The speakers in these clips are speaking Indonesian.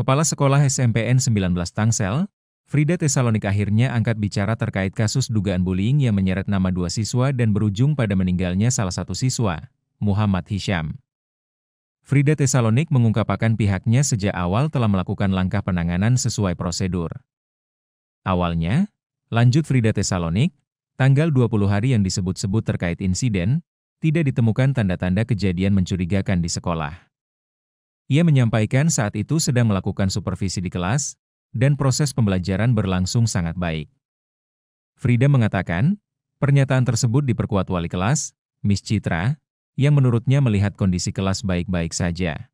Kepala Sekolah SMPN 19 Tangsel, Frida Tesalonik akhirnya angkat bicara terkait kasus dugaan bullying yang menyeret nama 2 siswa dan berujung pada meninggalnya salah satu siswa, Muhammad Hisyam. Frida Tesalonik mengungkapkan pihaknya sejak awal telah melakukan langkah penanganan sesuai prosedur. Awalnya, lanjut Frida Tesalonik, tanggal 20 hari yang disebut-sebut terkait insiden, tidak ditemukan tanda-tanda kejadian mencurigakan di sekolah. Ia menyampaikan saat itu sedang melakukan supervisi di kelas, dan proses pembelajaran berlangsung sangat baik. Frida mengatakan, pernyataan tersebut diperkuat wali kelas, Miss Citra, yang menurutnya melihat kondisi kelas baik-baik saja.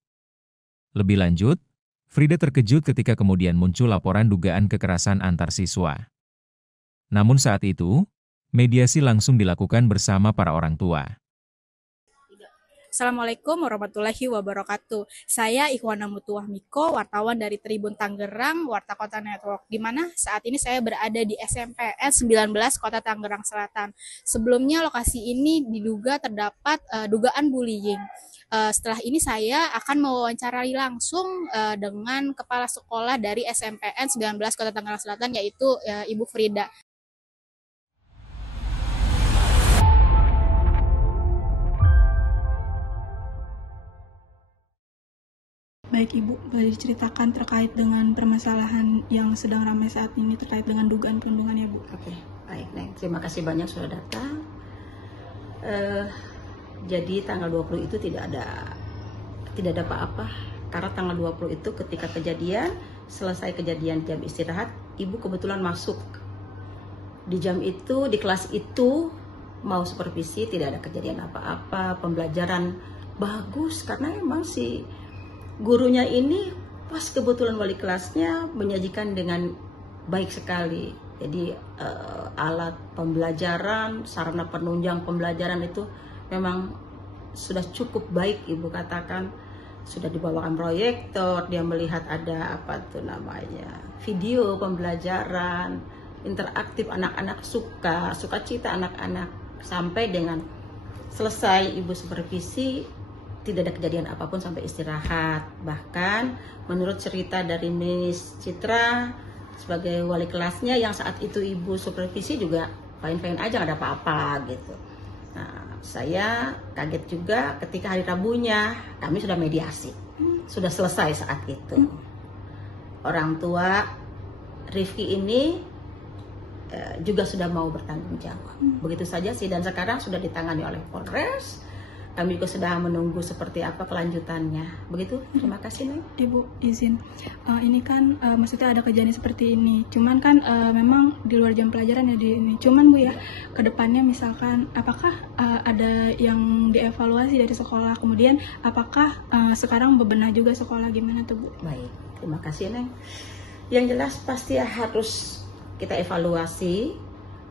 Lebih lanjut, Frida terkejut ketika kemudian muncul laporan dugaan kekerasan antar siswa. Namun saat itu, mediasi langsung dilakukan bersama para orang tua. Assalamualaikum warahmatullahi wabarakatuh. Saya Ikhwana Mutuwah Miko, wartawan dari Tribun Tangerang, Warta Kota Network, di mana saat ini saya berada di SMPN 19 Kota Tangerang Selatan. Sebelumnya lokasi ini diduga terdapat dugaan bullying. Setelah ini saya akan mewawancarai langsung dengan kepala sekolah dari SMPN 19 Kota Tangerang Selatan, yaitu Ibu Frida. Baik Ibu, boleh diceritakan terkait dengan permasalahan yang sedang ramai saat ini terkait dengan dugaan perundungan ya Bu? Oke, baik Neng. Terima kasih banyak sudah datang. Jadi tanggal 20 itu tidak ada apa-apa. Karena tanggal 20 itu ketika kejadian, selesai kejadian jam istirahat, Ibu kebetulan masuk. Di jam itu, di kelas itu, mau supervisi, tidak ada kejadian apa-apa, pembelajaran bagus karena emang si gurunya ini pas kebetulan wali kelasnya menyajikan dengan baik sekali. Jadi alat pembelajaran, sarana penunjang pembelajaran itu memang sudah cukup baik Ibu katakan. Sudah dibawakan proyektor, dia melihat ada video pembelajaran, interaktif, anak-anak suka cita anak-anak. Sampai dengan selesai Ibu supervisi, tidak ada kejadian apapun sampai istirahat. Bahkan menurut cerita dari Miss Citra sebagai wali kelasnya yang saat itu Ibu supervisi juga fine-fine aja, nggak ada apa-apa gitu. Nah, saya kaget juga ketika hari Rabunya kami sudah mediasi, sudah selesai saat itu. Orang tua Rifki ini juga sudah mau bertanggung jawab. Begitu saja sih, dan sekarang sudah ditangani oleh Polres. Kami juga sedang menunggu seperti apa kelanjutannya. Begitu, terima kasih Neng. Ibu izin, ini kan maksudnya ada kejadian seperti ini. Cuman kan memang di luar jam pelajaran ya di ini. Cuman Bu ya, kedepannya misalkan apakah ada yang dievaluasi dari sekolah? Kemudian apakah sekarang bebenah juga sekolah, gimana tuh Bu? Baik, terima kasih Neng. Yang jelas pasti harus kita evaluasi.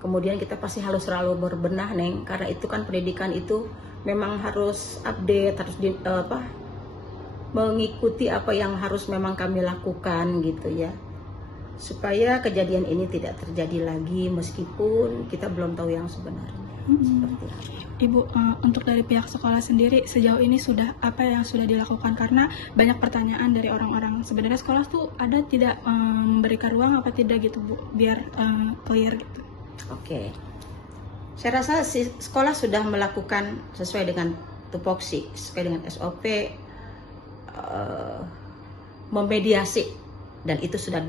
Kemudian kita pasti harus selalu berbenah Neng. Karena itu kan pendidikan itu memang harus update, harus mengikuti apa yang harus memang kami lakukan gitu ya, supaya kejadian ini tidak terjadi lagi meskipun kita belum tahu yang sebenarnya. Seperti itu. Ibu, untuk dari pihak sekolah sendiri sejauh ini sudah apa yang sudah dilakukan? Karena banyak pertanyaan dari orang-orang, sebenarnya sekolah tuh ada tidak memberikan ruang apa tidak gitu Bu, biar clear gitu. Oke. Saya rasa sekolah sudah melakukan sesuai dengan tupoksi, sesuai dengan SOP, memediasi, dan itu sudah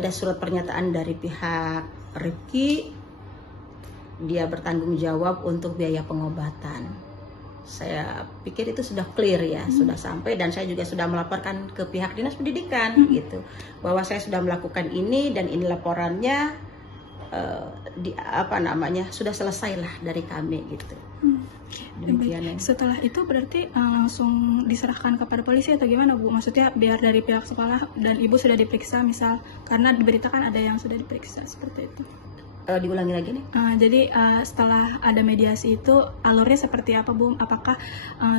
ada surat pernyataan dari pihak Rifki, dia bertanggung jawab untuk biaya pengobatan. Saya pikir itu sudah clear ya, sudah sampai, dan saya juga sudah melaporkan ke pihak dinas pendidikan gitu, bahwa saya sudah melakukan ini dan ini laporannya. Sudah selesai lah dari kami gitu. Demikian. Setelah itu berarti langsung diserahkan kepada polisi atau gimana Bu? Maksudnya biar dari pihak sekolah dan Ibu sudah diperiksa misal, karena diberitakan ada yang sudah diperiksa seperti itu. Diulangi lagi nih. Jadi setelah ada mediasi itu alurnya seperti apa Bu? Apakah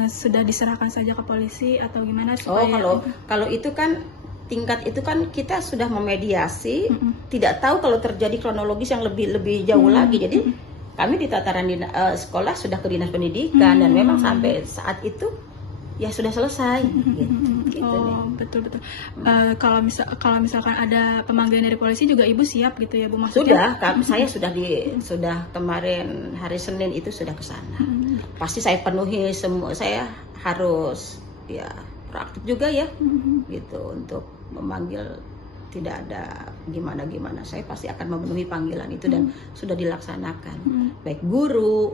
sudah diserahkan saja ke polisi atau gimana? Supaya kalau itu kan tingkat itu kan kita sudah memediasi, tidak tahu kalau terjadi kronologis yang lebih jauh lagi. Jadi kami di tataran sekolah sudah ke dinas pendidikan dan memang sampai saat itu ya sudah selesai gitu nih. Betul betul. Kalau misalkan ada pemanggilan dari polisi juga ibu siap gitu ya Bu, maksudnya? Saya sudah kemarin hari Senin itu sudah ke sana. Pasti saya penuhi semua, saya harus ya proaktif juga ya, gitu untuk memanggil. Tidak ada gimana-gimana, saya pasti akan memenuhi panggilan itu dan sudah dilaksanakan. Baik guru,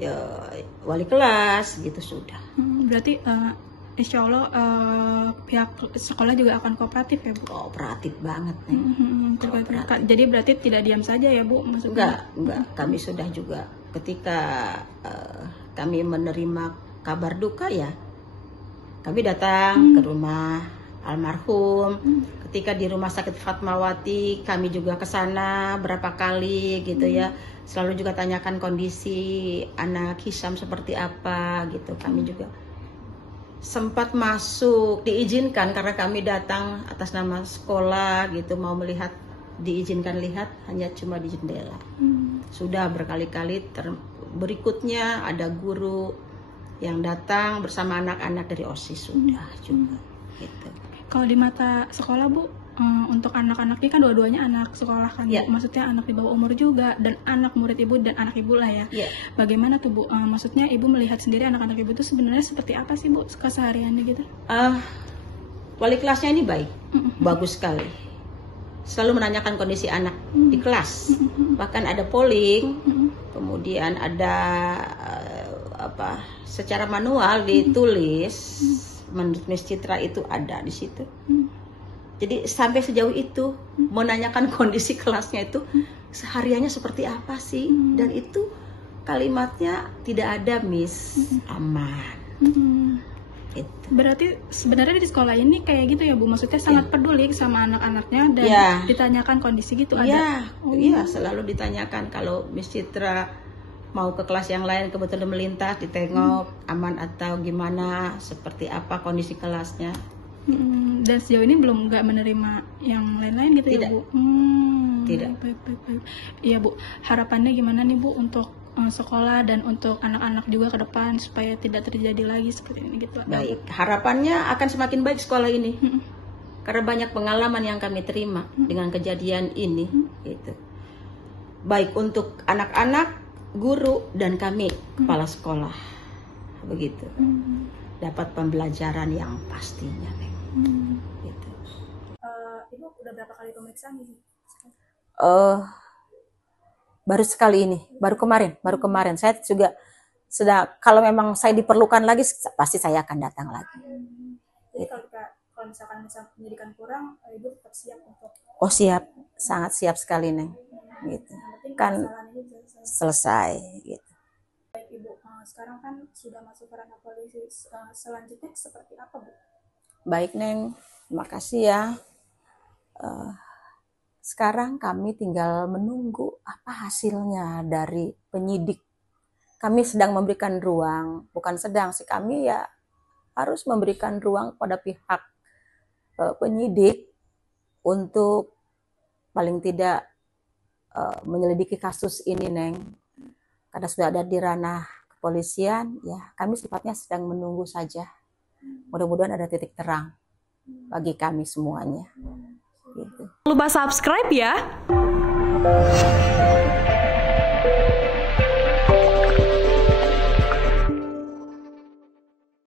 ya, wali kelas, gitu sudah. Berarti insya Allah pihak sekolah juga akan kooperatif ya Bu? Kooperatif banget nih. Kooperatif. Jadi berarti tidak diam saja ya Bu? Maksudnya? Enggak. Kami sudah juga ketika kami menerima kabar duka ya, kami datang ke rumah almarhum. Ketika di rumah sakit Fatmawati kami juga ke sana berapa kali gitu ya. Selalu juga tanyakan kondisi anak Hisham seperti apa gitu. Kami juga sempat masuk, diizinkan karena kami datang atas nama sekolah gitu, mau melihat, diizinkan lihat hanya cuma di jendela. Sudah berkali-kali berikutnya ada guru yang datang bersama anak-anak dari OSIS sudah juga gitu. Kalau di mata sekolah Bu, untuk anak-anak ini kan dua-duanya anak sekolah kan, Ya. maksudnya anak di bawah umur juga dan anak murid ibu dan anak ibu lah ya. Ya. Bagaimana tuh Bu? Maksudnya ibu melihat sendiri anak-anak ibu itu sebenarnya seperti apa sih Bu kesehariannya gitu? Wali kelasnya ini baik, bagus sekali. Selalu menanyakan kondisi anak di kelas, bahkan ada polling, kemudian ada secara manual ditulis. Menurut Miss Citra itu ada di situ. Jadi sampai sejauh itu menanyakan kondisi kelasnya itu sehariannya seperti apa sih, dan itu kalimatnya tidak ada Miss, aman. Itu. Berarti sebenarnya di sekolah ini kayak gitu ya Bu, maksudnya sangat peduli sama anak-anaknya dan ditanyakan kondisi gitu ada? Iya, selalu ditanyakan. Kalau Miss Citra mau ke kelas yang lain kebetulan melintas, ditengok aman atau gimana, seperti apa kondisi kelasnya. Dan sejauh ini belum nggak menerima yang lain-lain gitu. Tidak. Ya Bu? Tidak. Baik. Iya Bu, harapannya gimana nih Bu untuk sekolah dan untuk anak-anak juga ke depan supaya tidak terjadi lagi seperti ini gitu? Baik, harapannya akan semakin baik sekolah ini. Karena banyak pengalaman yang kami terima dengan kejadian ini gitu. Baik untuk anak-anak, guru, dan kami kepala sekolah, begitu. Dapat pembelajaran yang pastinya, gitu. Ibu udah berapa kali pemeriksaan ini? Baru sekali ini, baru kemarin. Saya juga sudah, kalau memang saya diperlukan lagi, pasti saya akan datang lagi. Jadi kalau misalkan pendidikan kurang, ibu tetap siap untuk? Oh siap, sangat siap sekali Neng. Gitu. Kan selesai gitu. Baik Ibu, sekarang kan sudah masuk ke ranah polisi, selanjutnya seperti apa Bu? Baik Neng, terima kasih ya. Sekarang kami tinggal menunggu apa hasilnya dari penyidik. Kami sedang memberikan ruang, bukan sedang sih, kami ya harus memberikan ruang pada pihak penyidik untuk paling tidak menyelidiki kasus ini Neng. Karena sudah ada di ranah kepolisian, ya kami sifatnya sedang menunggu saja. Mudah-mudahan ada titik terang bagi kami semuanya. Gitu. Jangan lupa subscribe ya.